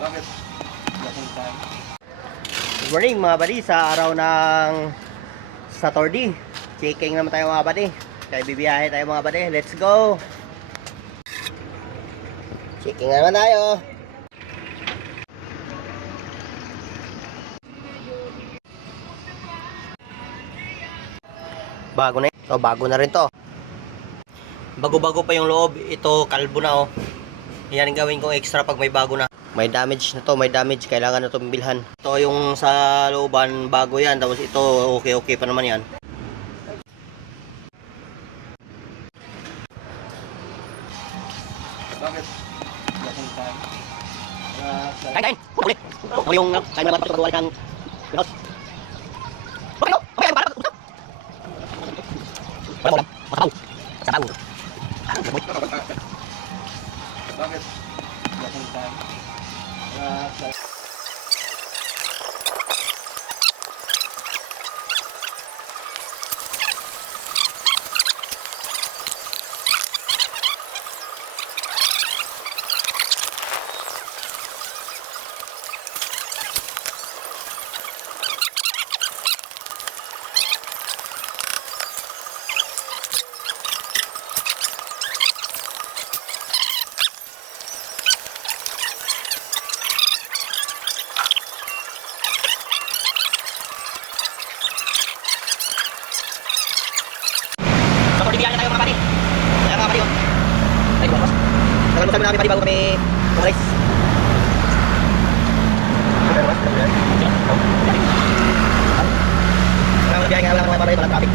Bakit? Good morning mga buddy, sa araw ng Saturday. Checking naman tayo mga buddy. Kaya bibiyahe tayo mga buddy. Let's go! Checking naman tayo. Bago na ito, bago na rin to. Bago-bago pa yung loob. Ito kalbo na oh. Yan ang gawin kong extra pag may bago na. May damage na to, may damage. Kailangan na itong bilhan. Ito yung sa looban, bago yan. Tapos ito, okay pa naman yan. Bakit? Kain! Huli! Huli yung kain naman ito pagkawalik ng house. Okay, no? Okay, ano ba? Wala mo lang. Masabaw. Masabaw. Bakit? So, for dibiyahan na tayo mga buddy. Kaya mga buddy, oh. Ay, buwan. Tagal mo sabi namin buddy bago kami umalis. Kaya mga biyahe nga lang mga buddy, walang traffic.